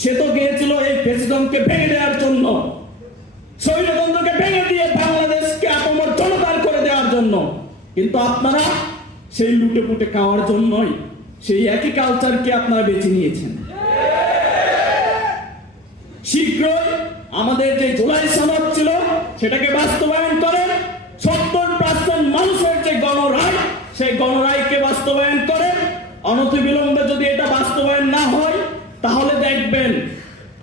সে তো গিয়েছিল এই প্রেসিডেন্টকে ভেঙে দেওয়ার জন্য, স্বৈরতন্ত্রকে ভেঙে দিয়ে বাংলাদেশকে আপমর জনতার করে দেওয়ার জন্য। কিন্তু আপনারা সেই লুটে পুটে খাওয়ার জন্যই সেই একই কালচারকে আপনারা বেছে নিয়েছেন। শীঘ্রই আমাদের যে জুলাই সনদ ছিল সেটাকে বাস্তবায়ন করেন। 70% মানুষের যে গণরায়, সেই গণরায়কে বাস্তবায়ন করেন। অনতিবিলম্বে যদি এটা বাস্তবায়ন না হয় তাহলে দেখবেন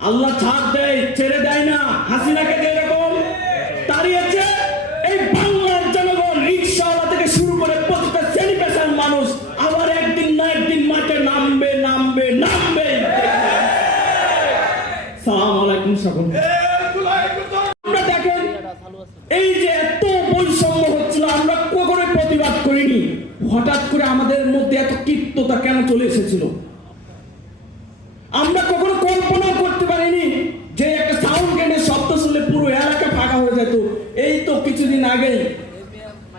আল্লাহ ছাড় দেয়, ছেড়ে দেয় না। হাসিনাকে যেরকম তাড়িয়েছে, এই বাংলার জনগণ রিকশাওয়ালা থেকে শুরু করে প্রতিটা শ্রেণী পেশার মানুষ আবার একদিন না একদিন মাঠে নামবে নামবে নামবে। সালাম আলাইকুম সকল। আমরা দেখেন এই যে এত বৈষম্য হচ্ছিল, আমরা কখনোই প্রতিবাদ করিনি। হঠাৎ করে আমাদের মধ্যে এত কীর্ততা কেন চলে এসেছিল? আমরা কখনো কল্পনা করতে পারিনি যে একটা সাউন্ড গ্রেনেড শব্দ শুনলে পুরো এলাকা ফাঁকা হয়ে যেত। এই তো কিছুদিন আগে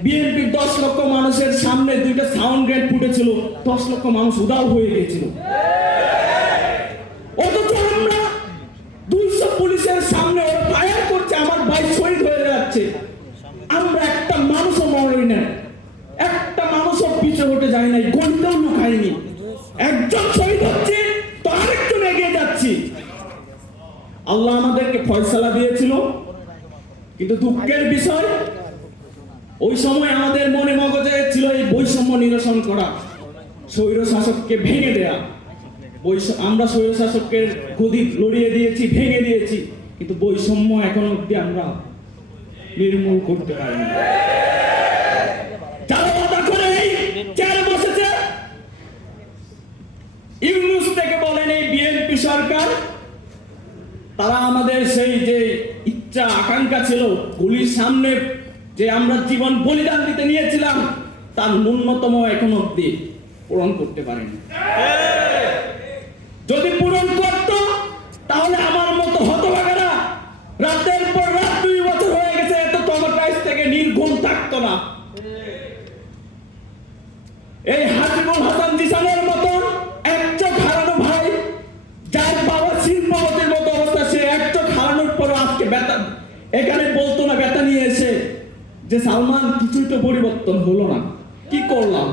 বিএনপির 10 লক্ষ মানুষের সামনে 2টা সাউন্ড গ্রেনেড ফুটেছিল, 10 লক্ষ মানুষ উধাও হয়ে গেছিল। অথচ আমরা 200 পুলিশের সামনে ওরা ফায়ার করছে, আমার ভাই শহীদ হয়ে যাচ্ছে, আমরা একটা মানুষও মরি না, একটা মানুষও পিছু হটে যায় নাই, গলিতেও লুকায়নি। একজন শহীদ হচ্ছে তো আরেকজন এগিয়ে যাচ্ছি। আল্লাহ আমাদেরকে ফয়সালা দিয়েছিল, কিন্তু দুঃখের বিষয় ওই সময় আমাদের মনে মগজে ছিল এই বৈষম্য নিরসন করা, স্বৈর শাসককে ভেঙে দেয়া। আমরা স্বৈর শাসকের গদি লড়িয়ে দিয়েছি, ভেঙে দিয়েছি, কিন্তু বৈষম্য এখন অব্দি আমরা নির্মূল করতে পারিনি। যারা কথা করে এই চেয়ারে বসেছে, ইউনূস থেকে বলেন এই বিএনপি সরকার, তারা আমাদের সেই যে ইচ্ছা আকাঙ্ক্ষা ছিল গুলির সামনে যে আমরা জীবন বলিদান দিতে নিয়েছিলাম, তার ন্যূনতম এখন অব্দি পূরণ করতে পারেনি। যদি পূরণ করত তাহলে আমার মতো হতভাগারা রাতের পর রাত 2 বছর হয়ে গেছে এত টমাটাইজ থেকে নির্ঘুম থাকতো না। এই হাসিবুল হাসান জিসানের মতন এক চোখ হারানো ভাই, যার বাবা শিল্পপতির মতো অবস্থা, সে এক চোখ হারানোর পর আজকে ব্যথা এখানে বলতো না, ব্যথা নিয়ে এসে যে সালমান কিছুই তো পরিবর্তন হলো না, কি করলাম।